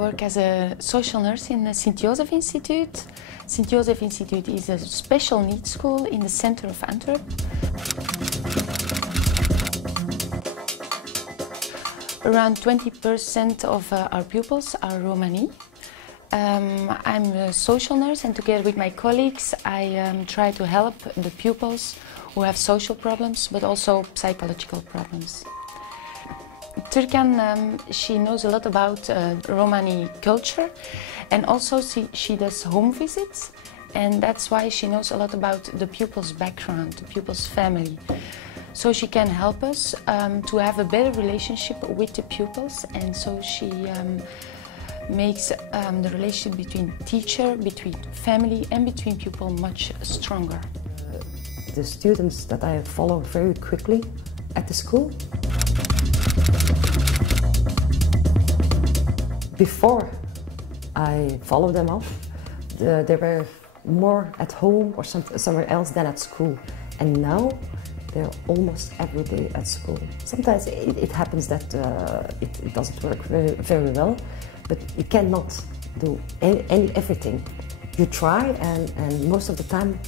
work as a social nurse in the St. Joseph Institute. St. Joseph Institute is a special needs school in the center of Antwerp. Around 20% of our pupils are Romani. I'm a social nurse, and together with my colleagues I try to help the pupils who have social problems but also psychological problems. Turkan, she knows a lot about Romani culture, and also she does home visits, and that's why she knows a lot about the pupils' background, the pupils' family. So she can help us to have a better relationship with the pupils, and so she makes the relationship between teacher, between family and between pupil much stronger. The students that I follow very quickly at the school. Before I followed them up, they were more at home or somewhere else than at school. And now they're almost every day at school. Sometimes it happens that it doesn't work very well, but you cannot do everything. You try, and most of the time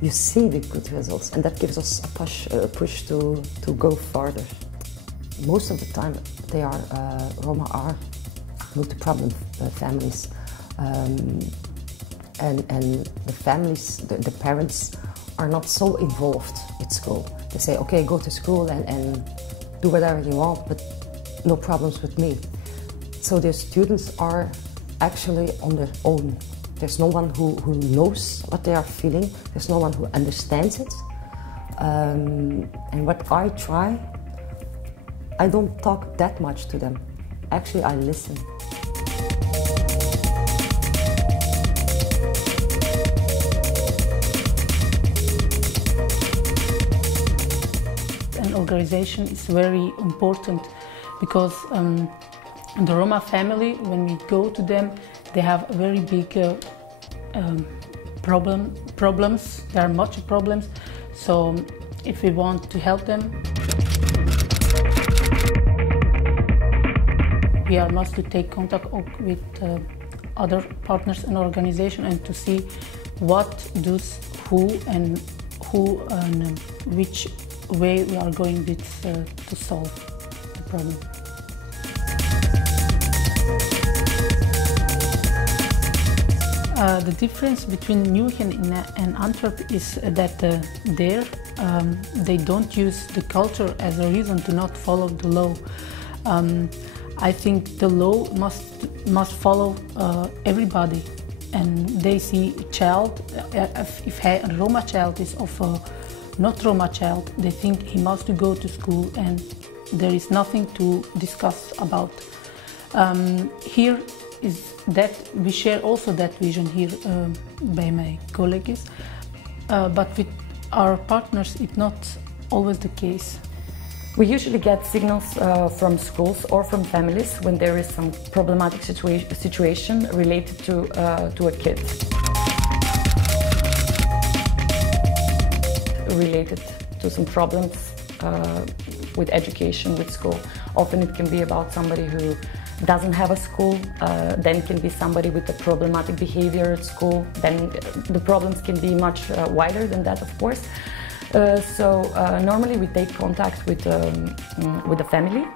you see the good results, and that gives us a push to go farther. Most of the time they are Roma are multi-problem families, and the families, the parents are not so involved with school. They say, okay, go to school and do whatever you want, but no problems with me. So the students are actually on their own. There's no one who knows what they are feeling. There's no one who understands it. And what I try, I don't talk that much to them. Actually, I listen. An organization is very important because the Roma family, when we go to them, they have very big problems. There are much problems. So if we want to help them, we must to take contact with other partners and organizations and to see what does who and which way we are going with to solve the problem. The difference between Nieuwegein and Antwerp is that there they don't use the culture as a reason to not follow the law. I think the law must follow everybody, and they see a child, if a Roma child is of a not Roma child, they think he must go to school and there is nothing to discuss about. Here is that we share also that vision here by my colleagues, but with our partners it's not always the case. We usually get signals from schools or from families when there is some problematic situation related to a kid. Related to some problems with education, with school. Often it can be about somebody who doesn't have a school, then it can be somebody with a problematic behavior at school, then the problems can be much wider than that, of course. So normally we take contact with the family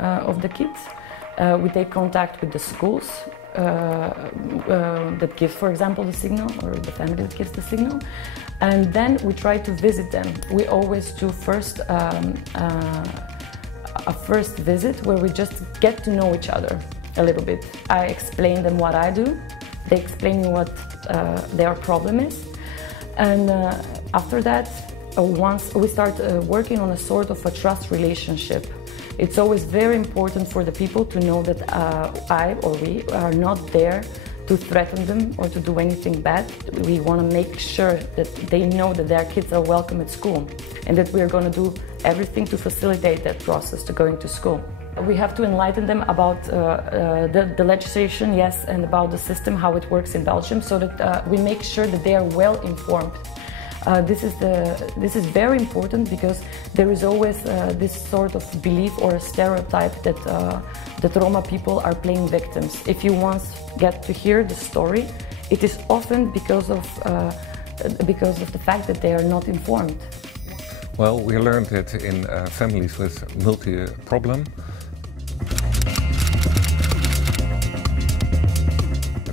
of the kids. We take contact with the schools that give, for example, the signal, or the family that gives the signal, and then we try to visit them. We always do first a first visit where we just get to know each other a little bit. I explain them what I do, they explain me what their problem is, and after that, once we start working on a sort of a trust relationship. It's always very important for the people to know that I or we are not there to threaten them or to do anything bad. We want to make sure that they know that their kids are welcome at school and that we are going to do everything to facilitate that process to going to school. We have to enlighten them about the legislation, yes, and about the system, how it works in Belgium, so that we make sure that they are well informed. This is very important because there is always this sort of belief or a stereotype that Roma people are playing victims. If you once get to hear the story, it is often because of the fact that they are not informed. Well, we learned that in families with multi-problem,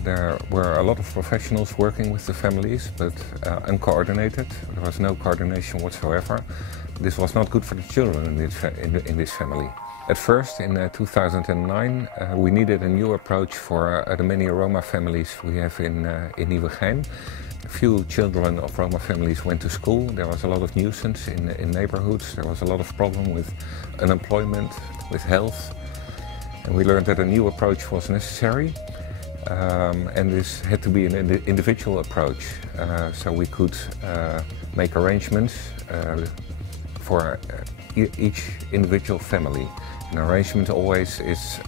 there were a lot of professionals working with the families, but uncoordinated. There was no coordination whatsoever. This was not good for the children in this family. At first, in 2009, we needed a new approach for the many Roma families we have in Nieuwegein. A few children of Roma families went to school. There was a lot of nuisance in neighborhoods. There was a lot of problem with unemployment, with health. And we learned that a new approach was necessary. And this had to be an individual approach. So we could make arrangements for each individual family. An arrangement always is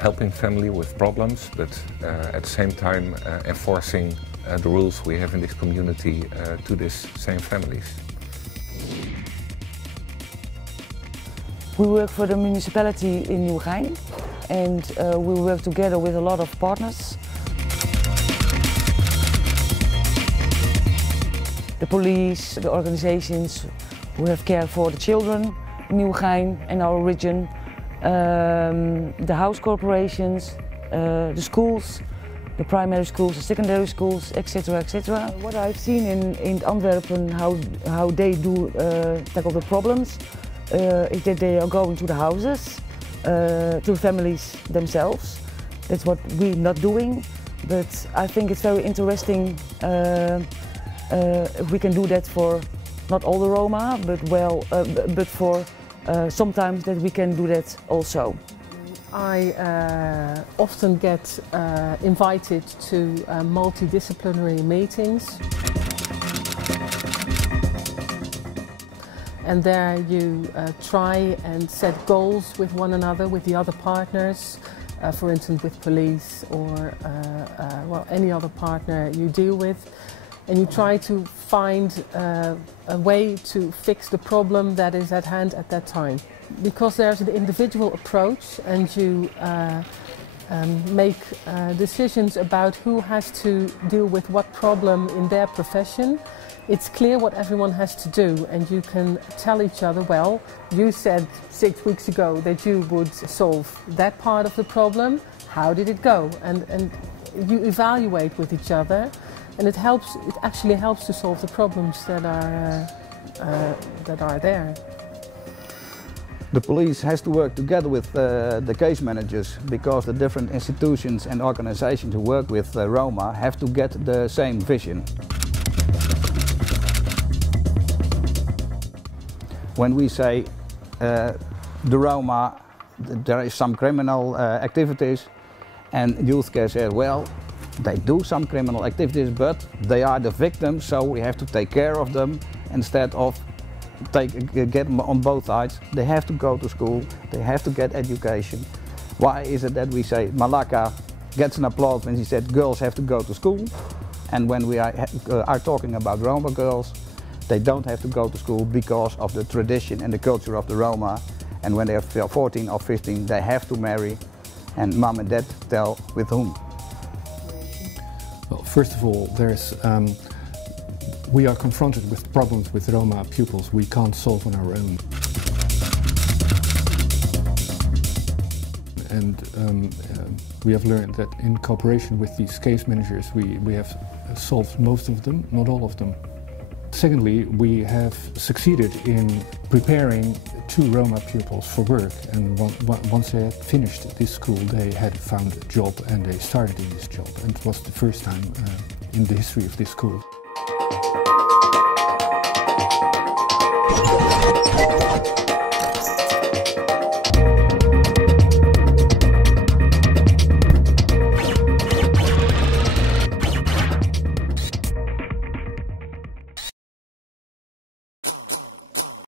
helping family with problems, but at the same time enforcing the rules we have in this community to these same families. We work for the municipality in Nieuwegein, and we work together with a lot of partners. The police, the organizations who have care for the children in Nieuwegein and our region, the house corporations, the schools, the primary schools, the secondary schools, etc., etc. What I've seen in Antwerp and how they do tackle the problems is that they are going to the houses, to families themselves. That's what we're not doing, but I think it's very interesting if we can do that for not all the Roma, but for sometimes that we can do that also. I often get invited to multidisciplinary meetings. And there you try and set goals with one another, with the other partners, for instance with police or well, any other partner you deal with. And you try to find a way to fix the problem that is at hand at that time. Because there's an individual approach and you make decisions about who has to deal with what problem in their profession, it's clear what everyone has to do, and you can tell each other, well, you said 6 weeks ago that you would solve that part of the problem. How did it go? And you evaluate with each other, and it actually helps to solve the problems that are there. The police has to work together with the case managers, because the different institutions and organizations who work with Roma have to get the same vision. When we say the Roma, there is some criminal activities, and youth care says, well, they do some criminal activities, but they are the victims, so we have to take care of them instead of get them on both sides. They have to go to school, they have to get education. Why is it that we say Malaka gets an applause when he said girls have to go to school, and when we are talking about Roma girls, they don't have to go to school because of the tradition and the culture of the Roma, and when they are 14 or 15 they have to marry, and mom and dad tell with whom. Well, first of all, we are confronted with problems with Roma pupils we can't solve on our own. And we have learned that in cooperation with these case managers we have solved most of them, not all of them. Secondly, we have succeeded in preparing 2 Roma pupils for work, and once they had finished this school they had found a job and they started in this job, and it was the first time in the history of this school.